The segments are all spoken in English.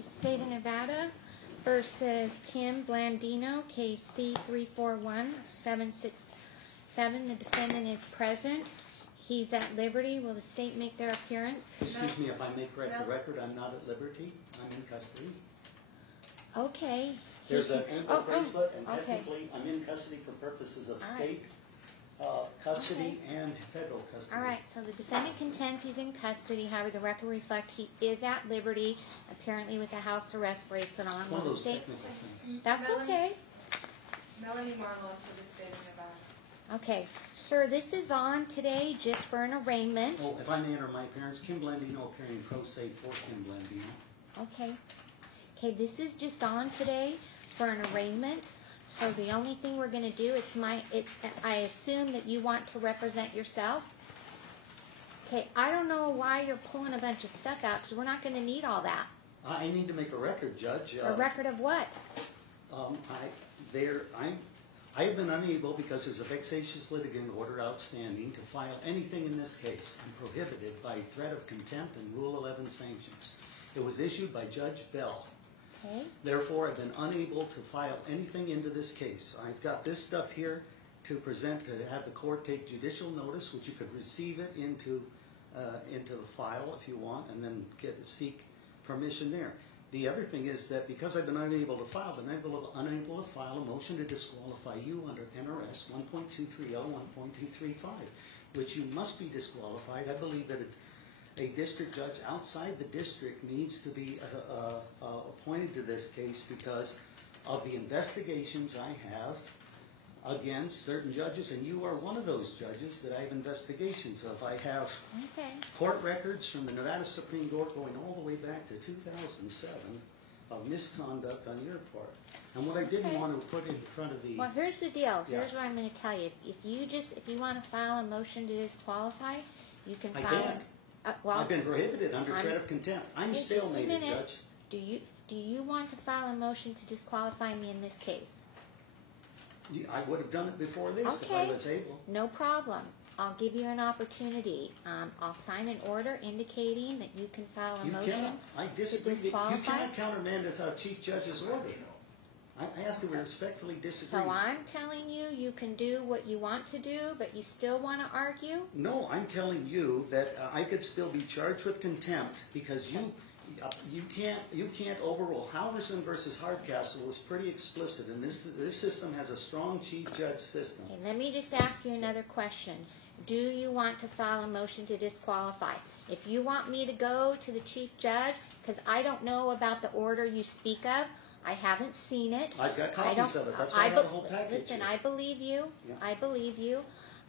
Okay, State of Nevada versus Kim Blandino, case C341767. The defendant is present. He's at liberty. Will the state make their appearance? Excuse me, if I may correct the record, I'm not at liberty. I'm in custody. Okay. There's an ankle bracelet, and okay. technically I'm in custody for purposes of state custody and federal custody. All right, so the defendant contends he's in custody. However, the record reflects he is at liberty, apparently with a house arrest bracelet on. One of those technical things. That's okay. Melanie Marlowe for the state of Nevada. Okay, sir, this is on today just for an arraignment. Oh, if I may enter my appearance, Kim Blandino appearing pro se for Kim Blandino. Okay. Okay, this is just on today for an arraignment. So the only thing we're going to do, I assume that you want to represent yourself. Okay, I don't know why you're pulling a bunch of stuff out, because we're not going to need all that. I need to make a record, Judge. A record of what? I have been unable, because there's a vexatious litigant order outstanding, to file anything in this case. I'm prohibited by threat of contempt and Rule 11 sanctions. It was issued by Judge Bell. Okay. Therefore, I've been unable to file anything into this case. I've got this stuff here to present, to have the court take judicial notice, which you could receive it into the file if you want, and then seek permission there. The other thing is that because I've been unable to file, I've been unable to file a motion to disqualify you under NRS 1.230, 1.235, which you must be disqualified. I believe that a district judge outside the district needs to be appointed to this case because of the investigations I have against certain judges, and you are one of those judges that I have investigations of. I have court records from the Nevada Supreme Court going all the way back to 2007 of misconduct on your part. And what I didn't want to put in front of the... Well, here's the deal. Yeah. Here's what I'm going to tell you. If you want to file a motion to disqualify, you can file it. I can't. I've been prohibited under threat of contempt. I'm stalemated, Judge. Do you want to file a motion to disqualify me in this case? I would have done it before this if I was able. No problem. I'll give you an opportunity. I'll sign an order indicating that you can file a motion I disagree. to disqualify. You cannot countermand the Chief Judge's order. I have to respectfully disagree. So I'm telling you, you can do what you want to do, but you still want to argue? No, I'm telling you that I could still be charged with contempt because you can't overrule. Halverson versus Hardcastle was pretty explicit, and this system has a strong Chief Judge system. Okay, let me just ask you another question. Do you want to file a motion to disqualify? If you want me to go to the Chief Judge, because I don't know about the order you speak of, I haven't seen it. I've got copies of it. That's why I have a whole package. Listen, I believe you. Yeah. I believe you.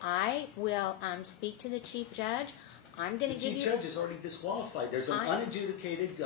I will speak to the Chief Judge. I'm going to give you... The Chief Judge is already disqualified. There's an unadjudicated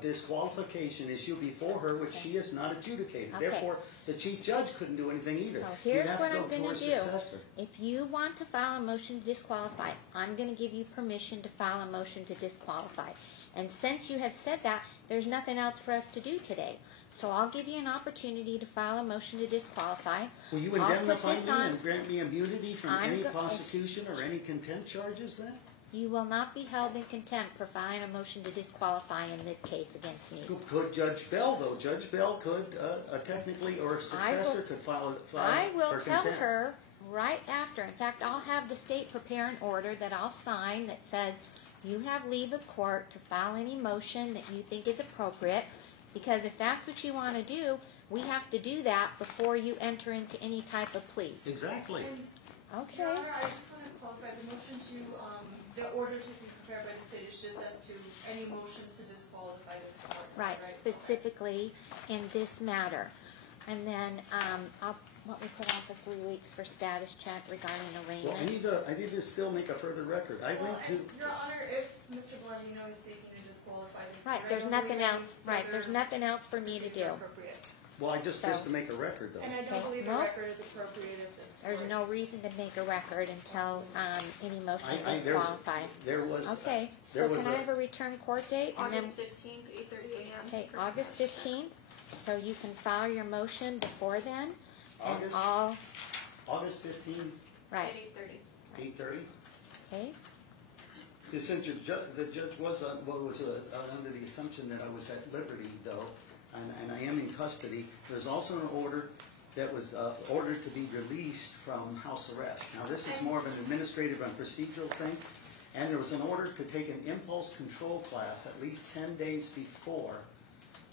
disqualification issue before her, which she has not adjudicated. Okay. Therefore, the Chief Judge couldn't do anything either. So here's what I'm going to do. Successor. If you want to file a motion to disqualify, I'm going to give you permission to file a motion to disqualify. And since you have said that, there's nothing else for us to do today. So I'll give you an opportunity to file a motion to disqualify. Will you indemnify me and grant me immunity from any prosecution or any contempt charges then? You will not be held in contempt for filing a motion to disqualify in this case against me. Could Judge Bell, though? Judge Bell could technically, or a successor could file I will for tell contempt. her right after. In fact, I'll have the state prepare an order that I'll sign that says you have leave of court to file any motion that you think is appropriate. Because if that's what you want to do, we have to do that before you enter into any type of plea. Exactly. Okay. Your Honor, I just want to qualify the motion to, the order to be prepared by the state is just as to any motions to disqualify this court. Right, specifically in this matter. And then I'll want me to put on for 3 weeks for status check regarding arraignment. Well, I need to still make a further record. I went to... Your Honor, if Mr. Blandino is seeking to disqualify this court, Right, there's nothing else. Right, there's nothing else for me to do. Well, just to make a record, though. And I don't believe a record is appropriate if this court... There's no reason to make a record until any motion is disqualified. There was... Okay, so can I have a return court date? August 15th, 8:30 a.m. Okay, August 15th. So you can file your motion before then. August 15th, Right. 8:30. 8:30. Okay. Since the judge was under the assumption that I was at liberty, though, and I am in custody, there's also an order that was ordered to be released from house arrest. Now, this is more of an administrative and procedural thing, and there was an order to take an impulse control class at least 10 days before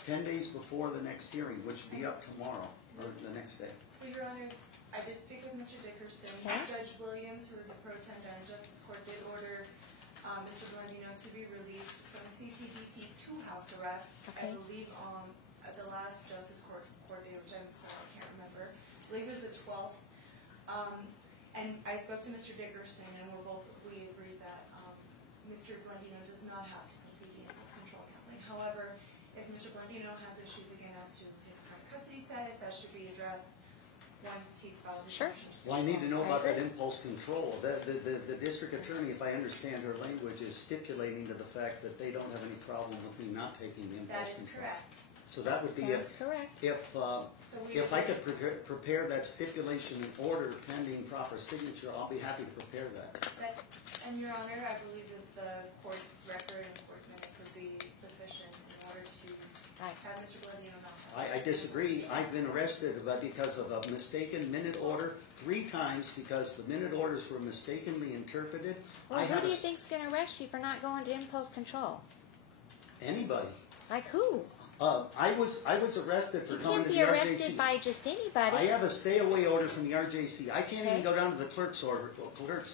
the next hearing, which would be up tomorrow, or the next day. So, Your Honor, I did speak with Mr. Dickerson. Okay. Judge Williams, who is the pro tem and Justice Court, did order Mr. Blandino to be released from CCDC to house arrest. Okay. I believe at the last Justice Court date, which I can't remember. I believe it was the 12th. And I spoke to Mr. Dickerson, and we agreed that Mr. Blandino does not have to complete the impulse control counseling. However, if Mr. Blandino has issues again as to his current custody status, that should be addressed once he's filed his Sure. motion. Well, I need to know I about that agree. impulse control. The district attorney, if I understand her language, is stipulating to the fact that they don't have any problem with me not taking the impulse That is control. correct. So that would be Sounds correct. if I could prepare that stipulation in order pending proper signature, I'll be happy to prepare that. And Your Honor, I believe that the court's record and court minutes would be sufficient in order to Right. have Mr. Blandino not have. I disagree. I've been arrested because of a mistaken minute order 3 times because the minute orders were mistakenly interpreted. Well, I who have do you a- think's gonna arrest you for not going to impulse control? Anybody. Like who? I was arrested for You going can't to be the arrested RJC. by just anybody. I have a stay away order from the RJC. I can't Okay. even go down to the clerk's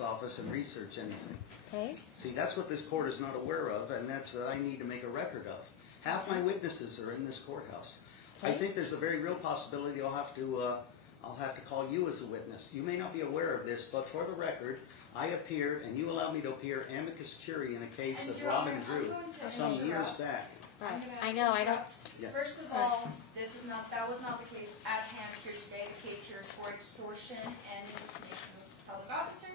office and research anything. Okay, See, that's what this court is not aware of, and that's what I need to make a record of. Half my witnesses are in this courthouse. I Okay. think there's a very real possibility I'll have to call you as a witness. You may not be aware of this, but for the record, I appeared, and you allowed me to appear amicus curiae in a case And of Your Robin Honor, Drew I'm going to some years interrupt. back. I'm right. gonna I ask know, to I don't, interrupt. Yeah. First of all, that was not the case at hand here today. The case here is for extortion and impersonation of a public officer.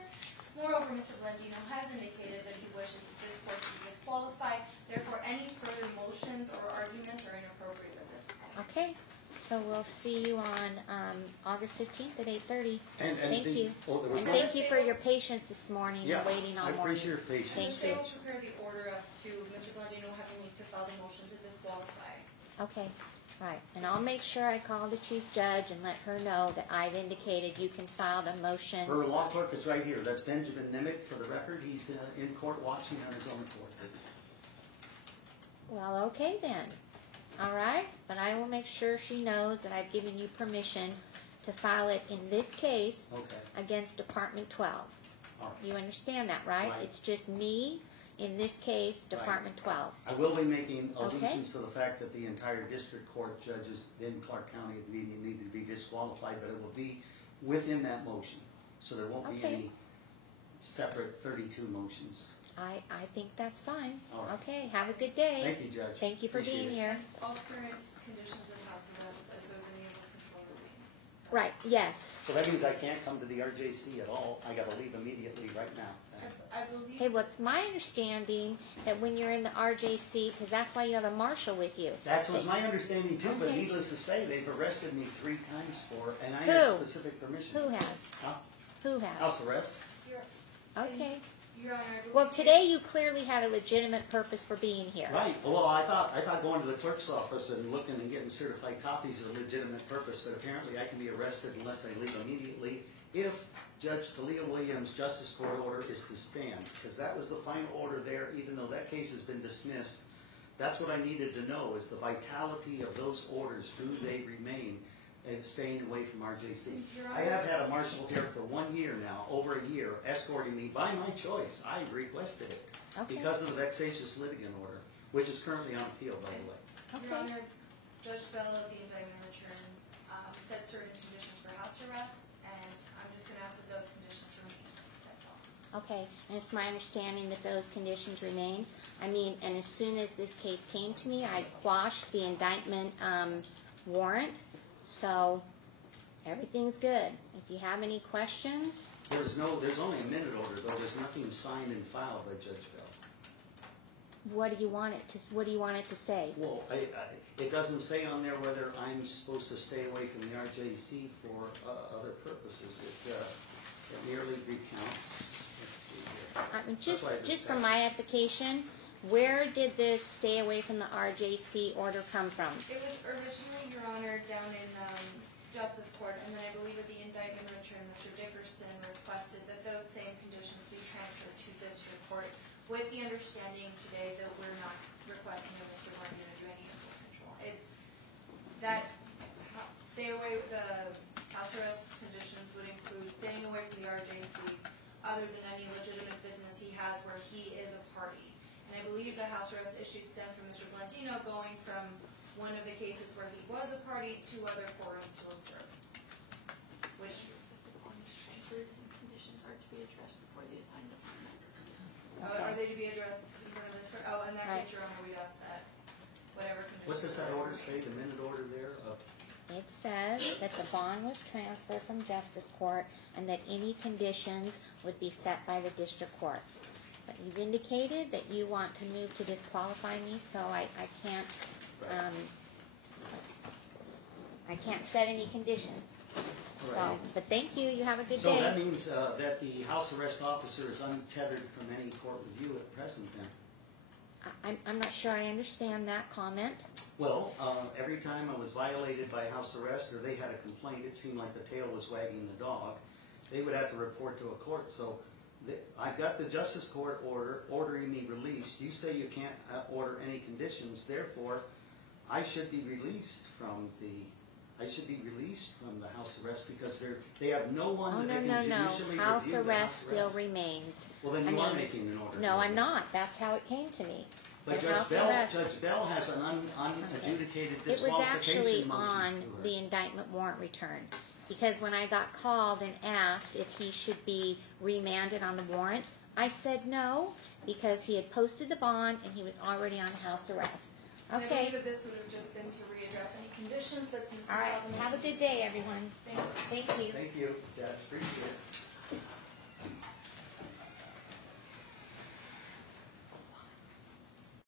Moreover, Mr. Blandino has indicated that he wishes this court to be disqualified. Therefore, any further motions or arguments are inappropriate at this point. okay. So we'll see you on, August 15th at 8:30. And Thank the- you. oh, there was And no- thank you for your patience this morning Yeah, and waiting all I morning. appreciate your patience. Thank The state you. will prepare the order as to Mr. Blandino having to file the motion to disqualify. Okay, right. And I'll make sure I call the chief judge and let her know that I've indicated you can file the motion. Her law clerk is right here. That's Benjamin Nimick for the record. He's in court watching on his own court. Well, okay then. All right, but I will make sure she knows that I've given you permission to file it in this case Okay, against Department 12. all right. You understand that, right? Right. It's just me, in this case, Right. Department 12. I will be making Okay. allusions to the fact that the entire district court judges in Clark County need to be disqualified, but it will be within that motion. So there won't be Okay. any separate 32 motions. I think that's fine. All right. Okay, have a good day. Thank you, Judge. Thank you for Appreciate being it. here. All current conditions of house arrest and those in the impulse control remain. Right, yes. So that means I can't come to the RJC at all. I gotta leave immediately right now. I believe. Okay, well, it's my understanding that when you're in the RJC, because that's why you have a marshal with you. That was my understanding too, but Okay. needless to say, they've arrested me 3 times for, and I Who? have specific permission. Who has? Huh? Who has? House arrest? Your- Okay. Your Honor, I believe. Well, today you clearly had a legitimate purpose for being here. Right, well, I thought going to the clerk's office and looking and getting certified copies is a legitimate purpose, but apparently I can be arrested unless I leave immediately if Judge Talia Williams' Justice Court order is to stand, because that was the final order there, even though that case has been dismissed. That's what I needed to know, is the vitality of those orders, do they remain, and staying away from RJC. Your I Honor- have had a marshal here for 1 year now, over a year, escorting me by my choice. I requested it Okay. because of the vexatious litigant order, which is currently on appeal, by the way. Your Okay. Honor, Judge Bell of the indictment return set certain conditions for house arrest, and I'm just gonna ask that those conditions remain, that's all. Okay, and it's my understanding that those conditions remain. I mean, and as soon as this case came to me, I quashed the indictment warrant, so everything's good. If you have any questions, There's only a minute order, though. There's nothing signed and filed by Judge Bell. what do you want it to say? Well, it doesn't say on there whether I'm supposed to stay away from the RJC for other purposes. It merely recounts, let's see here. Just, why I just for said- my edification, where did this stay away from the RJC order come from? It was originally, Your Honor, down in Justice Court, and then I believe at the indictment return, Mr. Dickerson requested that those same conditions be transferred to district court, with the understanding today that we're not requesting that Mr. Martin do any impulse control. It's that stay away, the house arrest conditions would include staying away from the RJC other than any legitimate business he has where he is a party. And I believe the house arrest issue stemmed from Mr. Blandino going from one of the cases where he was a party to other forums to observe. Which, The bond is transferred and conditions are to be addressed before the assigned appointment. are they to be addressed in front of this court? Oh, in that Right. case, Your Honor, we'd ask that whatever conditions. What does that order say, the minute order there? It says that the bond was transferred from justice court and that any conditions would be set by the district court. But you've indicated that you want to move to disqualify me, so I can't, I can't set any conditions. So, Right. but thank you, you have a good So that day. means that the house arrest officer is untethered from any court review at present then? I'm not sure I understand that comment. Well, every time I was violated by house arrest or they had a complaint, it seemed like the tail was wagging the dog. They would have to report to a court. So I've got the justice court order ordering me released. You say you can't order any conditions. Therefore, I should be released from the house arrest because they have no one Oh, that no, they no, can no, judicially house review the arrest house still arrest. remains. Well, then I you are mean, making an order. No, I'm not, that's how it came to me. But The Judge house Bell, arrest- Judge Bell has an unadjudicated It was disqualification actually motion on to her. the indictment warrant return, because when I got called and asked if he should be remanded on the warrant, I said no, because he had posted the bond and he was already on house arrest. And I Okay, believe that this would have just been to readdress any conditions that since. all right, have a good day, everyone. Thank you. Thank you. Thank you.